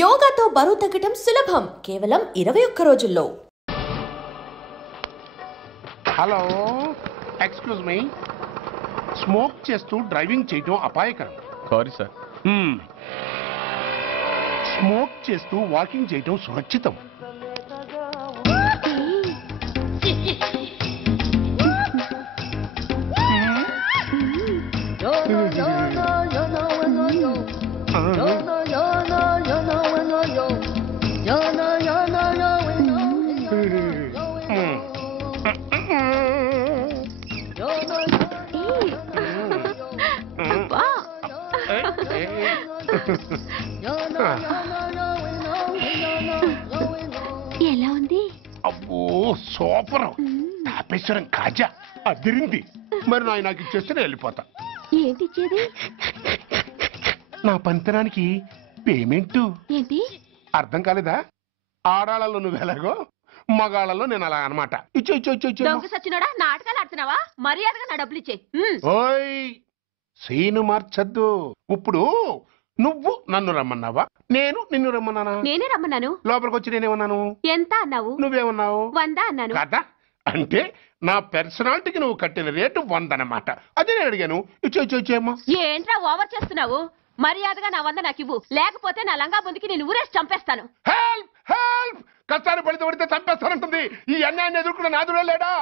యోగాతో బరువు తగ్గటం సులభం కేవలం 21 రోజుల్లో. Hello, excuse me. స్మోక్ చేస్తూ డ్రైవింగ్ చేయడం అపాయకరం. Sorry sir. స్మోక్ చేస్తూ వాకింగ్ చేయడం సురక్షితం. ఎలా ఉంది? అబ్బో సూపర్. తాపేశ్వరం కాజా అదిరింది. మరి నాకు ఇచ్చేస్తే నేను వెళ్ళిపోతా. ఏంటి ఇచ్చేది? నా పంతనానికి పేమెంట్. ఏంటి అర్థం కాలేదా? ఆడాళ్ళలో నువ్వు ఎలాగో, మగాళ్ళలో నేను అలా అనమాట. దొంగ సచ్చినోడా, నాటకాలు ఆడుతున్నావా? మర్యాదగా నా డబ్బులు ఇచ్చే. ఓయ్ సీను మార్చద్దు. ఇప్పుడు నువ్వు నన్ను రమ్మన్నావా, నేను నిన్ను రమ్మన్నానా? నేనే రమ్మన్నాను. లోపలికి వచ్చి నేనేమన్నాను? ఎంత అన్నావు? నువ్వేమన్నావు? 100 అన్నాను. కదా, అంటే నా పర్సనాలిటీకి నువ్వు కట్టిన రేటు 100 అన్నమాట. అదే నేను అడిగాను. ఇచ్చేమ్మా. ఏంట్రా ఓవర్ చేస్తున్నావు? మర్యాదగా నా 100 నాకు ఇవ్వు, లేకపోతే నా లంగా బొందికి నేను ఊరేసి చంపేస్తాను. Help help. కష్టాన్ని పడితే చంపేస్తానంటుంది. ఈ అన్యాయాన్ని ఎదుర్కొన్న నాదుడే లేడా?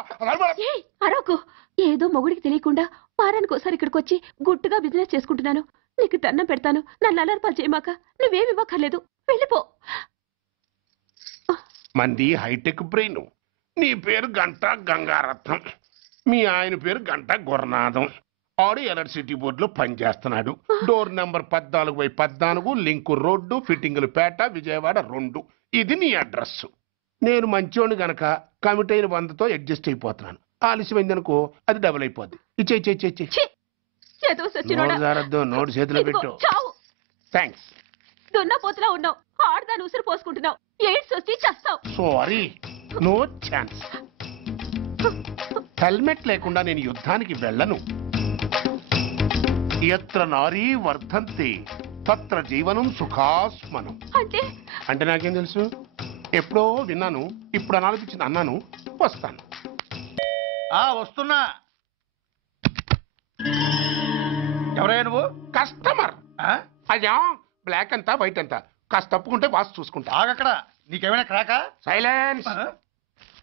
అరవకు. ఏదో మొగుడికి తెలియకుండా వారానికి ఒకసారి ఇక్కడికి వచ్చి గుట్టుగా బిజినెస్ చేసుకుంటున్నాను. నీకు దండం పెడతాను, నన్ను అలర్పాలు చేయమాక. నువ్వేమి ఇవ్వక్కర్లేదు, వెళ్ళిపో. మంది హైటెక్ బ్రెయిన్. నీ పేరు గంటా గంగారత్నం, మీ ఆయన పేరు గంటా గురనాథం. ఆడు ఎలక్ట్రిసిటీ బోర్డులో పనిచేస్తున్నాడు. డోర్ నెంబర్ 14/14, లింకు రోడ్డు, ఫిట్టింగులు పేట, విజయవాడ 2. ఇది నీ అడ్రస్. నేను మంచోని గనక కమిట్ అయిన 100తో అడ్జస్ట్ అయిపోతున్నాను. ఆలస్యమైందనుకో అది డబుల్ అయిపోద్ది. ఇచ్చే నోటు చేతిలో పెట్టు. థ్యాంక్స్. దున్నపోతులా ఉన్నావు, ఆడదాన్ని ఉసురు పోసుకుంటున్నావు. ఎయిడ్స్ వచ్చి చస్తావు. Sorry, no chance. హెల్మెట్ లేకుండా నేను యుద్ధానికి వెళ్ళను. ఎత్ర నారీ వర్ధంతి తత్ర జీవనం సుఖాస్మనం. అంటే నాకేం తెలుసు? ఎప్పుడో విన్నాను, ఇప్పుడు అనాలనిపించింది అన్నాను. వస్తాను. వస్తున్నా. ఎవరయ్యా నువ్వు? కస్టమర్. అయ్యా, బ్లాక్ అంతా వైట్ అంతా కాస్త తప్పుకుంటే వాసు చూసుకుంటా. ఆగక్కడ. నీకేమైనా క్రాకా? సైలెన్స్.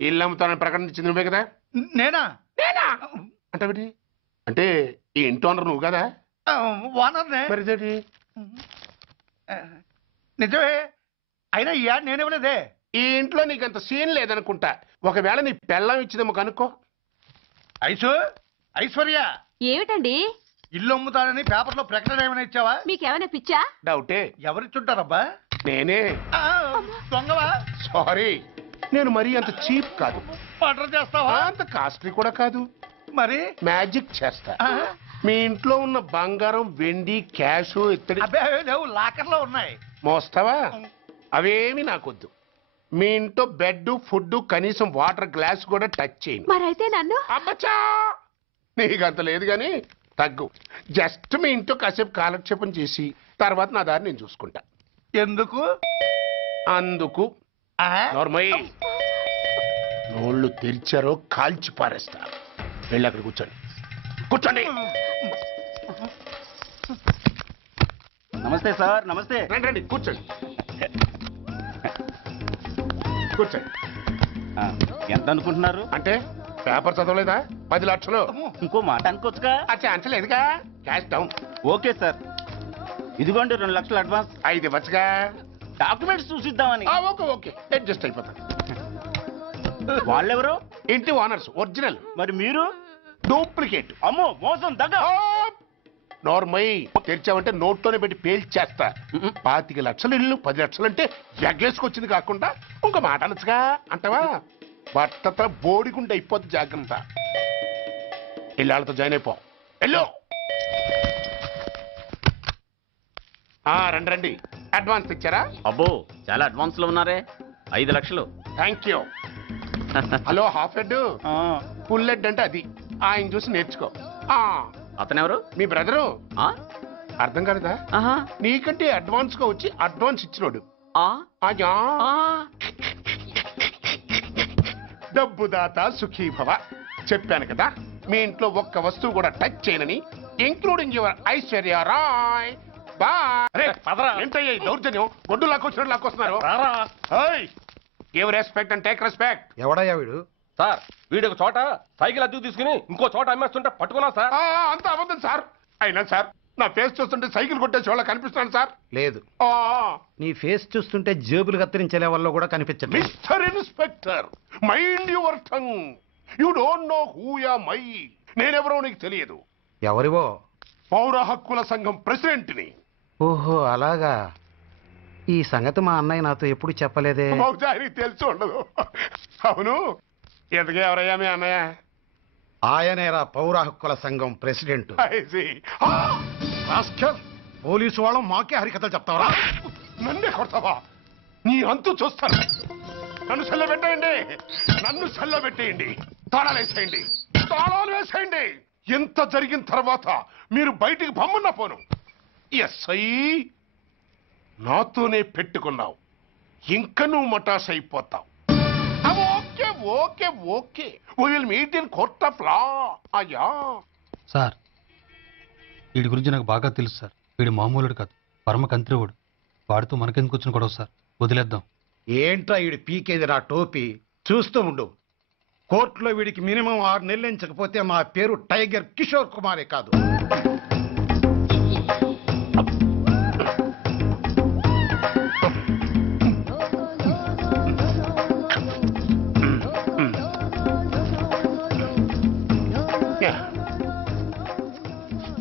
ఇల్లు అమ్ముతానని ప్రకటించింది నువ్వే కదా? నేనా? అంటే అంటే ఈ ఇంటి ఓనర్ నువ్వు కదా? ఓనర్నే. మరి ఇదేంటి? నిజమే. అయినా ఈ యాడ్ నేనేమలేదే. ఈ ఇంట్లో నీకంత సీన్ లేదనుకుంటా. ఒకవేళ నీ పెళ్ళం ఇచ్చిందేమో కనుక్కో. ఐశ్వర్య ఏమిటండి? ఇల్లు అమ్ముతానని పేపర్లో ప్రకటన ఏమైనా ఇచ్చావా? మీకేమైనా పిచ్చా? డౌటే. ఎవరిచ్చుంటారబ్బా? నేనే. దొంగవా? సారీ, నేను మరీ అంత చీప్ కాదు. మర్డర్ చేస్తావా? అంత కాస్ట్లీ కూడా కాదు. మరి మ్యాజిక్ చేస్తా. మీ ఇంట్లో ఉన్న బంగారం, వెండి, క్యాష్, ఇత్తడి లేవు, లాకర్ లో ఉన్నాయి. మోస్తావా? అవేమి నాకొద్దు. మీ ఇంట్లో బెడ్, ఫుడ్, కనీసం వాటర్ గ్లాస్ కూడా టచ్ చేయను. మరైతే నన్ను? అబ్బచ్చా, నీకంత లేదు గాని తగ్గు. జస్ట్ మీ ఇంట్లో కాసేపు కాలక్షేపం చేసి తర్వాత నా దారి నేను చూసుకుంటా. ఎందుకు? అందుకు. నార్మల్ నోళ్ళు తెరిచారో కాల్చి పారేస్తా. వెళ్ళి అక్కడ కూర్చోండి. కూర్చోండి. నమస్తే సార్. నమస్తే. రండి కూర్చోండి. కూర్చోండి. ఎంత అనుకుంటున్నారు? అంటే పేపర్ చదవలేదా? 10 లక్షలు. ఇంకో మాట అనుకోవచ్చుగా. ఆ ఛాన్స్ లేదుగా. Cash down. ఓకే సార్, ఇదిగోండి 2 లక్షలు అడ్వాన్స్. 5 ఇవ్వచ్చుగా. డాక్యుమెంట్స్ చూసిద్దామని. ఓకే అడ్జస్ట్ అయిపోతాను. వాళ్ళెవరు? ఇంటి ఓనర్స్, ఒరిజినల్. మరి మీరు? డూప్లికేట్. అమ్మో, మోసం దగ్గ. నార్మల్ తెరిచావంటే నోట్తోనే పెట్టి పేల్చేస్తా. 25 లక్షలు ఇల్లు 10 లక్షలు అంటే ఎగ్గేసుకొచ్చింది కాకుండా ఇంకో మాట అనొచ్చుగా. అంటావా? బట్టతో బోడిగుండి అయిపోద్ది. జాగ్రత్త. ఇళ్ళతో జాయిన్ అయిపో. వెళ్ళు. రండి. అడ్వాన్స్ ఇచ్చారా? అబ్బో, చాలా అడ్వాన్స్ లో ఉన్నారే. 5 లక్షలు. Thank you. Hello, half head, full head అంటే అది. ఆయన చూసి నేర్చుకో. అతనెవరు? మీ బ్రదరు. అర్థం కాలేదా? నీకంటే అడ్వాన్స్ గా వచ్చి అడ్వాన్స్ ఇచ్చినోడు. అజా డబ్బు దాత సుఖీభవ. చెప్పాను కదా మీ ఇంట్లో ఒక్క వస్తువు కూడా టచ్ చేయనని, ఇంక్లూడింగ్ యువర్ ఐశ్వర్య రాయ్. ఏంటయ్యా ఈ దౌర్జన్యం? గొడ్డు లాక్కొచ్చినట్టు లాక్కొస్తున్నారు. Give respect and take respect. ఎవడయ్యా వీడు? సార్ వీడు ఒక చోట సైకిల్ అద్దెకు తీసుకుని ఇంకో చోట అమ్మేస్తుంటే పట్టుకున్నా సార్. అంత అబద్ధం సార్. అయినా సార్ నా ఫేస్ చూస్తుంటే సైకిల్ కొట్టే చోళ్ళ కనిపిస్తున్నాను సార్. లేదు, నీ ఫేస్ చూస్తుంటే జేబులు కత్తిరించే లెవెల్లో కూడా కనిపించదు. Mister inspector, mind your tongue. You don't know who am I. నేనెవరో నీకు తెలియదు. ఎవరివో? పౌర హక్కుల సంఘం ప్రెసిడెంట్ని. ఓహో అలాగా. ఈ సంగతి మా అన్నయ్య నాతో ఎప్పుడు చెప్పలేదే. బహుశా ఆయనకి తెలిసి ఉండదు. అవును, ఎందుకే ఎవరయ్యా మీ అన్నయ్య? ఆయనేరా పౌర హక్కుల సంఘం ప్రెసిడెంట్. I see. పోలీసు వాళ్ళం మాకే హరికథలు చెప్తావరా? నన్నే కొడతావా? నీ అంతు చూస్తాను. నన్ను సెల్ల పెట్టేయండి, నన్ను సెల్ల పెట్టేయండి. తాళాలు వేసేయండి, తాళాలు వేసేయండి. ఎంత జరిగిన తర్వాత మీరు బయటికి పమ్మున్న పోను. ఎస్ఐ నాతోనే పెట్టుకున్నావు, ఇంకా నువ్వు మటాస్ అయిపోతావు. Okay okay okay, will meet in court of law. అయ్యా సార్, వీడి గురించి నాకు బాగా తెలుసు సార్. వీడు మామూలుడు కాదు, పరమ కంత్రివుడు. వాడితో మనకెందుకు వచ్చిన గొడవ సార్? వదిలేద్దాం. ఏంట్రా వీడి పీకేది నా టోపీ? చూస్తూ ఉండు. కోర్టులో వీడికి మినిమం 6 నెలలు ఎంచకపోతే మా పేరు టైగర్ కిషోర్ కుమారే కాదు.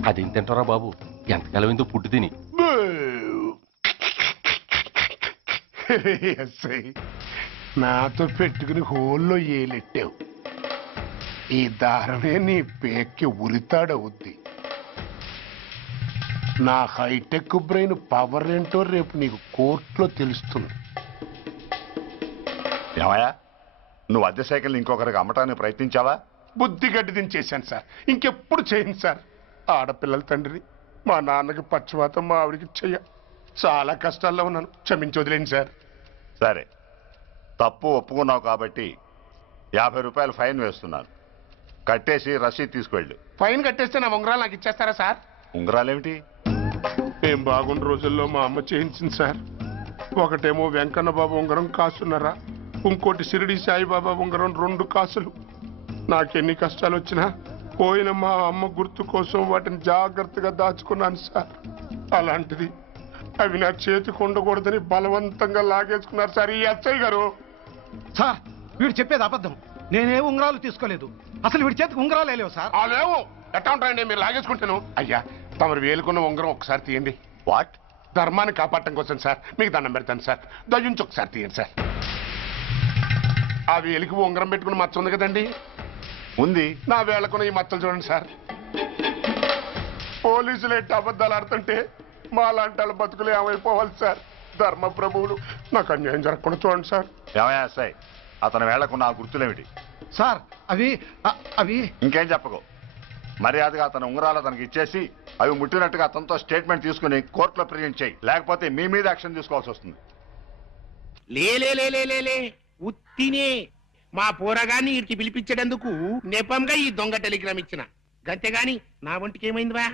అదేం తింటారా బాబు? ఎంతకాలం ఏందో పుట్టు తిని. ఎస్ఐ నాతో పెట్టుకుని హోల్లో ఏలెట్టావు. ఈ దారమే నీ పేక్కి ఉరితాడవుద్ది. నా హైటెక్ బ్రెయిన్ పవర్ ఏంటో రేపు నీకు కోర్టులో తెలుస్తుంది. ఏమయ్యా, నువ్వు అద్దె సైకిల్ ఇంకొకరికి అమ్మటానికి ప్రయత్నించావా? బుద్ధి గడ్డి దించేశాను సార్, ఇంకెప్పుడు చేయను సార్. ఆడపిల్లల తండ్రి, మా నాన్నకి పక్షవాతం, మా ఆవిడికి చెయ్య. చాలా కష్టాల్లో ఉన్నాను, క్షమించి వదిలేండి సార్. సరే, తప్పు ఒప్పుకున్నావు కాబట్టి 50 రూపాయలు ఫైన్ వేస్తున్నాను. కట్టేసి రసీదు తీసుకువెళ్ళు. ఫైన్ కట్టేస్తే నా ఉంగరాలు నాకు ఇచ్చేస్తారా సార్? ఉంగరాలేమిటి? ఏం బాగున్న రోజుల్లో మా అమ్మ చేయించింది సార్. ఒకటేమో వెంకన్న బాబు ఉంగరం కాసున్నరా, ఇంకోటి షిరిడి సాయిబాబా ఉంగరం 2 కాసులు. నాకెన్ని కష్టాలు వచ్చినా పోయిన మా అమ్మ గుర్తు కోసం వాటిని జాగ్రత్తగా దాచుకున్నాను సార్. అలాంటిది అవి నా చేతికి ఉండకూడదని బలవంతంగా లాగేసుకున్నారు సార్ ఈ ఎస్ఐ గారు. సార్, వీడు చెప్పేది అబద్ధం. నేనే ఉంగరాలు తీసుకోలేదు. అసలు వీడి చేతికి ఉంగరాలు లేవు సార్. లేవు, ఎట్టా ఉంటాయండి మీరు లాగేసుకుంటాను. అయ్యా, తమరు వేలుకున్న ఉంగరం ఒకసారి తీయండి. వాట్? ధర్మాన్ని కాపాడటం కోసం సార్, మీకు దండం పెడతాను సార్. దయ్యుంచి ఒకసారి తీయండి సార్. ఆ వేలికి ఉంగరం పెట్టుకుని మచ్చ ఉంది కదండి, ఉంది. నా వేళకున్న ఈ మచ్చలు చూడండి సార్. పోలీసులు ఎట్టి అబద్ధాలు ఆడుతుంటే మా లాంటి వాళ్ళ బతుకులు ఏమైపోవాలి సార్? ధర్మ ప్రభువులు, నాకు అన్యాయం జరగకుండా చూడండి సార్. ఏమయ్యా ఎస్ఐ, అతని వేళ్లకున్న ఆ గుర్తులేమిటి? సార్, అవి ఇంకేం చెప్పకు. మర్యాదగా అతని ఉంగరాలు అతనికి ఇచ్చేసి అవి ముట్టినట్టుగా అతనితో స్టేట్మెంట్ తీసుకుని కోర్టులో ప్రజెంట్ చేయి. లేకపోతే మీ మీద యాక్షన్ తీసుకోవాల్సి వస్తుంది. లే ఉత్తినే మా పోరగాన్ని ఇడికి పిలిపించేటందుకు నెపంగా ఈ దొంగ టెలిగ్రామ్ ఇచ్చిన గంతేగాని నా ఒంటికి ఏమైందివా?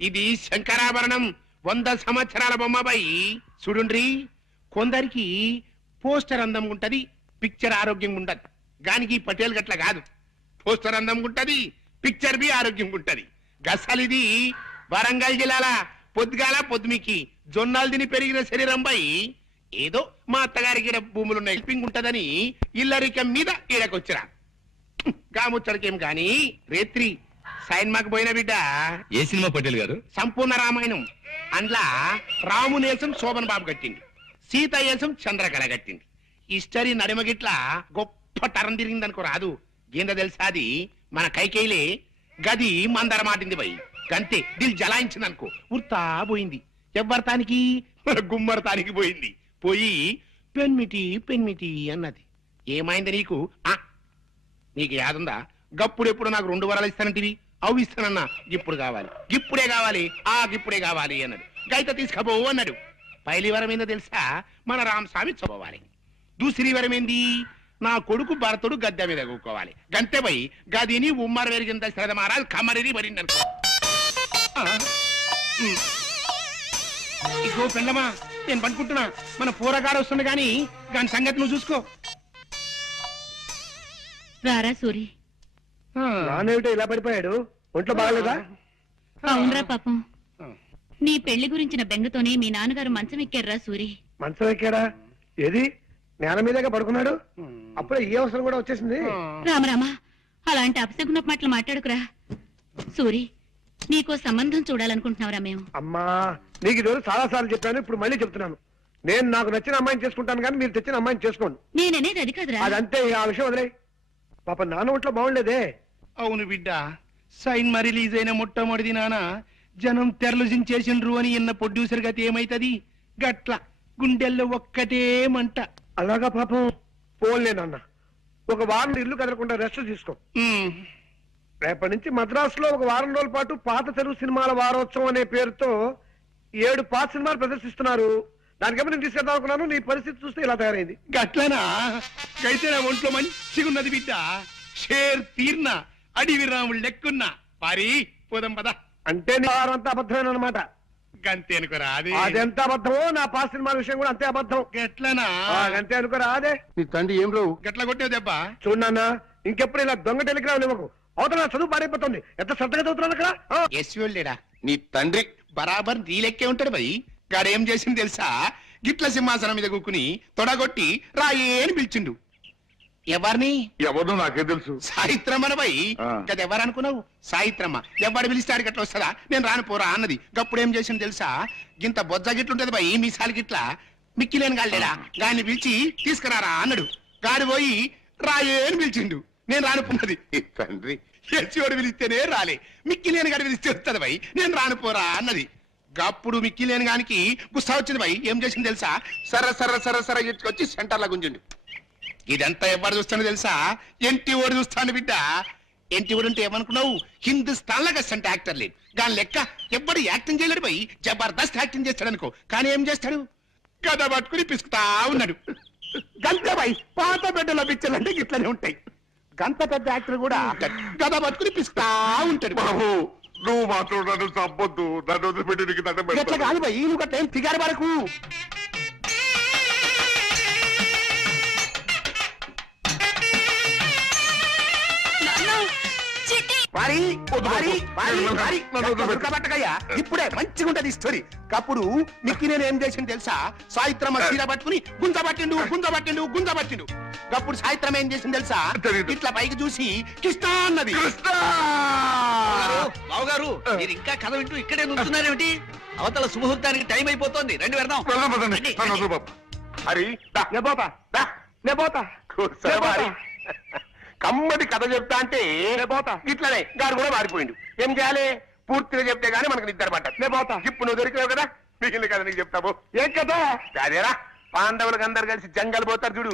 ఇది శంకరాభరణం 100 సంవత్సరాల బొమ్మబాయి. చూడుండ్రి, కొందరికి పోస్టర్ అందంగా ఉంటది, పిక్చర్ ఆరోగ్యంగా ఉండదు. గానికి పటేల్ గట్ల కాదు. పోస్టర్ అందంగా ఉంటది, పిక్చర్ బి ఆరోగ్యంగా ఉంటది. గసలిది వరంగల్ జిల్లాల పొద్దుగాల పొద్దుమికి జొన్నాలు తిని పెరిగిన శరీరం బాయి. ఏదో మా అత్తగారికి భూములున్న హెల్పింగ్ ఉంటదని ఇల్లరికం మీద ఈడకొచ్చిరా. గాముచ్చడికేం గాని రేత్రి సైన్మాకు పోయిన బిడ్డ. ఏ సినిమా పటేల్ గారు? సంపూర్ణ రామాయణం. అందులో రామునేసం శోభన్ బాబు కట్టింది, సీతయేసం చంద్రకళ కట్టింది. హిస్టరీ నడిమగిట్ల గొప్ప టరం తిరిగిందనుకో రాదు. ఏందో తెలుసాది, మన కైకేయిలే గది మందర మాటింది పోయి గంతే దిల్ జలాయించిందనుకో ఉర్తా పోయింది. ఎవ్వరతానికి? మన గుమ్మరతానికి పోయింది. పోయి పెన్మిటి అన్నది. ఏమైంది నీకు? నీకు యాదుందా? గప్పుడెప్పుడు నాకు 2 వరాలు ఇస్తానంటివి, అవి ఇస్తానన్నా. ఇప్పుడు కావాలి, ఇప్పుడే కావాలి, గిప్పుడే కావాలి అన్నాడు. గైత తీసుకపోవు అన్నాడు. పైలి వరం ఏందో తెలుసా? మన రామస్వామి చదవాలి. దూసరి వరం ఏంది? నా కొడుకు భరతుడు గద్దె మీద కూకోవాలి. గంతే పోయి గదిని ఉమ్మర వెరిగింత శ్రద్ధ మహారాజ్ కమ్మరిని మరింది అనుకో. ఇగో పెళ్ళమా, నేను పనుకుంటున్నా. మన పూరగాడు వస్తుంది గాని దాని సంగతి నువ్వు చూసుకో. రారా సూరి. నానేమిటో ఇలా పడిపోయాడు? ఒంట్లో బాగలేదా? అవునరా పాపం, నీ పెళ్లి గురించిన బెంగతోనే మీ నాన్నగారు మంచం ఎక్కారా సూరి. మంచం ఎక్కాడా? ఏది నేల మీదగా పడుకున్నాడు? అప్పుడే ఈ అవసరం కూడా వచ్చేసింది. రామరామా, అలాంటి అపశకున మాటలు మాట్లాడుకురా. సూరి, నీకో సంబంధం చూడాలనుకుంటున్నావురా మేము. అమ్మా, నీకు ఇది చాలా సార్లు చెప్పాను, ఇప్పుడు మళ్ళీ చెప్తున్నాను. నేను నాకు నచ్చిన అమ్మాయిని చేసుకుంటాను కానీ మీరు తెచ్చిన అమ్మాయిని చేసుకోండి. నేననేది అది కాదురా. అదంతే, ఆ విషయం వదిలే. పాప నాన్న ఒంట్లో బాగుండేదే. అవును బిడ్డ, సైన్ మా రిలీజ్ అయిన మొట్టమొదటి నాన్న జనం తెరలుజించేసిండ్రు అని ఇన్న ప్రొడ్యూసర్ గతి ఏమైతది? గట్ల గుండెల్లో ఒక్కటే మంట. అలాగా పాపం. పోన్లే నాన్న, ఒక వారం ఇల్లు కదలకుండా రెస్ట్ తీసుకో. రేపటి నుంచి మద్రాసులో ఒక వారం రోజుల పాటు పాత తెలుగు సినిమాల వారోత్సవం అనే పేరుతో 7 పాత సినిమాలు ప్రదర్శిస్తున్నారు. దానికేమో నేను తీసుకెళ్దాం అనుకున్నాను. నీ పరిస్థితి చూస్తే ఇలా తయారైంది. గట్లనా? అయితే నా ఒంట్లో మంచిగా ఉన్నది బిడ్డ. షేర్ తీర్న అడివి రాముడు లెక్కున్నా పారి పోదాం పద. అంటే నీ వారంతా అబద్ధమేనమాట. గంతే అనుకోరా? అదెంత అబద్ధమో నా పాత సినిమాల విషయం కూడా అంతే అబద్ధం. గట్లనా? గంతే అనుకోరా? అదే నీ తండ్రి ఏం రావు గట్ల కొట్టే దెబ్బ. చూడన్నా, ఇంకెప్పుడు ఇలా దొంగ టెలిగ్రామ్ ఇవ్వకు. అవతల చదువు పాడైపోతుంది. ఎంత శ్రద్ధగా చదువుతున్నాను అక్కడ. ఎస్లేడా నీ తండ్రి బరాబర్ నీ లెక్కే ఉంటాడు భయ్. గాడేం చేసింది తెలుసా? గిట్ల సింహాసనం మీద కూకుని తొడగొట్టి రాయే అని పిలిచిండు. ఎవరిని? ఎవరు నాకే తెలుసు. సాయిత్రమ్మన భయ్. గది ఎవరనుకున్నావు? సాయిత్రమ్మ. ఎవడు పిలిస్తాడు గట్ల వస్తుందా? నేను రాను పోరా అన్నది. గప్పుడు ఏం చేసింది తెలుసా? గింత బొజ్జ గిట్లుంటది భయ్ మీసాలు గిట్ల. మిక్కిలేని గాళ్ళేడా గాడిని పిలిచి తీసుకురారా అన్నాడు. గాడి పోయి రాయే అని పిలిచిండు. నేను రానుకున్నది. తండ్రి ఎస్సోడు పిలిస్తేనే రాలే, మిక్కిలేని గాడి పిలిస్తే వస్తుంది భయ్. నేను రానుపోరా అన్నది. గప్పుడు మిక్కిలేని గానికి గుస్సా వచ్చింది భయ్. ఏం చేసింది తెలుసా? సర సర సర సర ఎత్తుకొచ్చి సెంటర్లో గుంజుండు. ఇదంతా ఎవరు చూస్తాను తెలుసా? ఎంటి ఓడి చూస్తాను బిడ్డ. ఎంటి ఓడి అంటే ఏమనుకున్నావు? హిందుస్థాన్ లాగా అంటే యాక్టర్ లేదు. దాని లెక్క ఎవ్వడు యాక్టింగ్ చేయలేడు భయ్. జబర్దస్త్ యాక్టింగ్ చేస్తాడు అనుకో. కానీ ఏం చేస్తాడు? గద పట్టుకుని పిసుకుతా ఉన్నాడు. గంతే భయ్. పాత బిడ్డలో పిక్చర్లు అంటే ఇట్లనే ఉంటాయి. గంత పెద్ద యాక్టర్ కూడా గద పట్టుకుని పిసుకుతా ఉంటాడు. బాబు, నువ్వు మాత్రం నన్ను చంపొద్దు. నన్ను వదిలిపెట్టి నీకు దండం ఎట్లా పెడతాను. కాదు భయ్, నువ్వు గట్ల ఏం ఫిగారు వరకు. ఇప్పుడే మంచిగా ఉంటది స్టోరీ. అప్పుడు మిక్కి నేను ఏం చేసింది తెలుసా? సాయిత్రమ్మ చీర పట్టుకుని గుంజబట్టిండు గుంజబట్టిండు గుంజబట్టిండు. అప్పుడు సాయిత్రమ్మ ఏం చేసింది తెలుసా? ఇట్లా పైకి చూసి కృష్ణ అన్నది. బావగారు, మీరు ఇంకా కథ వింటూ ఇక్కడే నుంచున్నారేమిటి? అవతల శుభముహూర్తానికి టైం అయిపోతుంది. రండి వెళ్దాం. నన్ను వదిలు బాబు. హరి, కమ్మటి కథ చెప్తా అంటే ఇట్లనే గారు కూడా మారిపోయిండు. ఏం చేయాలి? పూర్తిగా చెప్తే గానీ మనకు నిద్ర పట్టదు. ఇప్పుడు నువ్వు దొరికినావు కదా, మిగిలిన కథ నీకు చెప్తావు. ఏం కదా? అదేరా, పాండవులకు అందరు కలిసి జంగల్ పోతారు చూడు.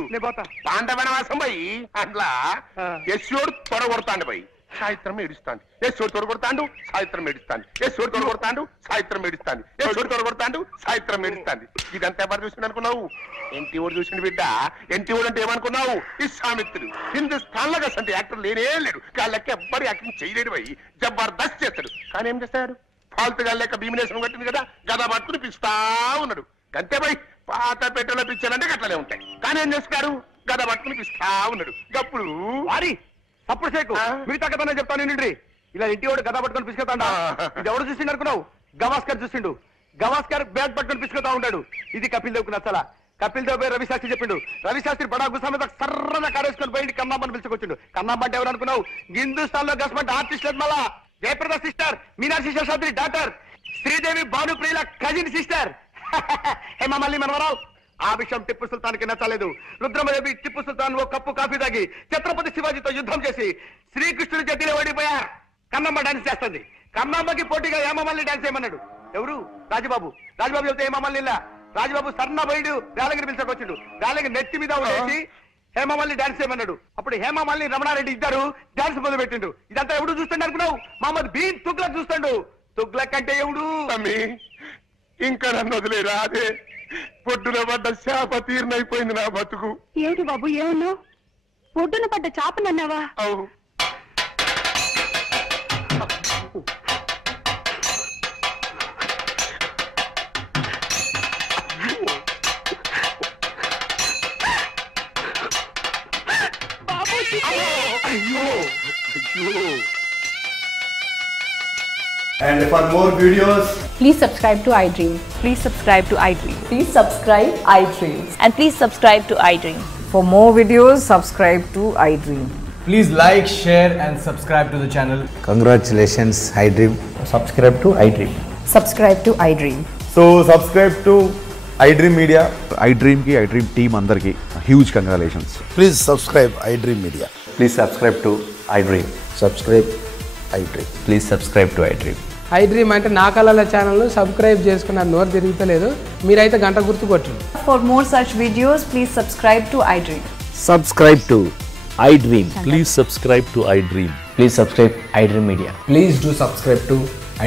పాండవనవాసం పోయి అట్లా యశోడు తొడగొడతాండు పోయి సాయిత్రం ఏడుస్తాండు. యశోడు తొడగొడతాండు, సాయిత్రం ఏడుస్తాండు. యశోడు తొడగొడతాండు, సాయిత్రం ఏడుస్తాండు. యశోడు తొడగొడతాండు, సాయిత్రం ఏడుస్తాండు. ఇదంతా ఎవరు చూసిండు అనుకున్నావు? ఎన్టీ ఓడు చూసిండు బిడ్డ. ఎన్టీ ఓడు అంటే ఏమనుకున్నావు? విశ్వామిత్రుడు. హిందుస్థాన్ లాగా అంటే యాక్టర్ లేనే లేడు. గాళ్ళకి ఎవ్వరు యాక్టింగ్ చేయలేడు పోయి. జబర్దస్త్ చేస్తాడు. కానీ ఏం చేస్తాడు? ఫాల్తు గాళ్ళ లెక్క భీమనేశ్వరం కట్టింది కదా, గదా పట్టుకుని పిస్తా ఉన్నాడు. గంతే పోయి. పాత పెట్టెలో పిక్చర్ అంటే గట్లనే ఉంటాయి. కానీ ఏం చేస్తాడు? గద పట్టుకుని పిస్తా ఉన్నాడు. గప్పుడు వారి అప్పుడు సేకు మిగతా కథనే చెప్తాను నిండ్రి. ఇలా ఇంటి వాడు గద పట్టుకొని పిసుకుతాడా? ఇది ఎవడు చూసిండు అనుకున్నావు? గవాస్కర్ చూసిండు. గవాస్కర్ బ్యాగ్ పట్టుకొని పిసుకుతా ఉంటాడు. ఇది కపిల్ దేవ్కు నచ్చలా. కపిల్ దేవ్ పేరు రవిశాస్త్రి చెప్పిండు. రవిశాస్త్రి బడా గుసా మీద సర్రగా కారేసుకొని పోయి కన్నాంబని పిలుచుకొచ్చిండు. కన్నాంబ అంటే ఎవరు అనుకున్నావు? హిందుస్థాన్ లో గవర్నమెంట్ ఆర్టిస్ట్ మళ్ళా జయప్రద సిస్టర్, మీనాక్షి శేషాద్రి డాటర్, శ్రీదేవి భానుప్రియుల కజిన్ సిస్టర్ హేమమల్లి మనవరావు. ఆ విషయం టిప్పు సుల్తాన్కి నచ్చలేదు. రుద్రమదేవి టిప్పు సుల్తాన్ ఓ కప్పు కాఫీ తాగి ఛత్రపతి శివాజీతో యుద్ధం చేసి శ్రీకృష్ణుడి చేతిలో ఓడిపోయారు. కన్నమ్మ డాన్స్ చేస్తుంది. కన్నమ్మకి పోటీగా హేమమల్లి డాన్స్ చేయమన్నాడు. ఎవరు? రాజబాబు. రాజబాబు చెప్తే హేమమల్లి రాజబాబు సన్న బయడు వేలగిరి పిలుచుకొచ్చిండు. వేలగిరి నెత్తి మీద ఉండేసి హేమమల్లి డాన్స్ చేయమన్నాడు. అప్పుడు హేమమల్లి రమణారెడ్డి ఇద్దరు డాన్స్ మొదలు పెట్టిండు. ఇదంతా ఎవడు చూస్తాడు అనుకున్నావు? మహమ్మద్ బీన్ తుగ్లక్ చూస్తాడు. తుగ్లక్ అంటే ఎవడు? ఇంకా నన్ను వదిలేరా? అదే పొట్టున పడ్డ శాప తీరినైపోయింది నా బతుకు. ఏమిటి బాబు ఏమన్నావు? ఒడ్డున పడ్డ చాపనన్నావా? అవు అయ్యో అయ్యో. And for more videos, Please subscribe to iDream. Please subscribe to iDream. Please subscribe iDream. And please subscribe to iDream. For more videos, subscribe to iDream. Please like, share and subscribe to the channel. Congratulations iDream. Subscribe to iDream. Subscribe to iDream. So subscribe to iDream Media. iDream ki iDream team andarki huge congratulations. Please subscribe iDream Media. Please subscribe to iDream. Subscribe iDream. Please subscribe to iDream. iDream అంటే నా కళల channel subscribe చేసుకున్న నోరు తిరుగుతలేదు. మీరైతే గంట గుర్తు కొట్టండి. For more such videos, please subscribe to iDream. Subscribe to iDream. Please subscribe to iDream. Please subscribe iDream Media. Please do subscribe to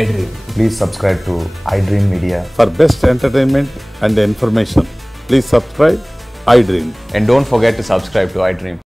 iDream. Please subscribe to iDream Media. For best entertainment and information, please subscribe iDream. And don't forget to subscribe to iDream.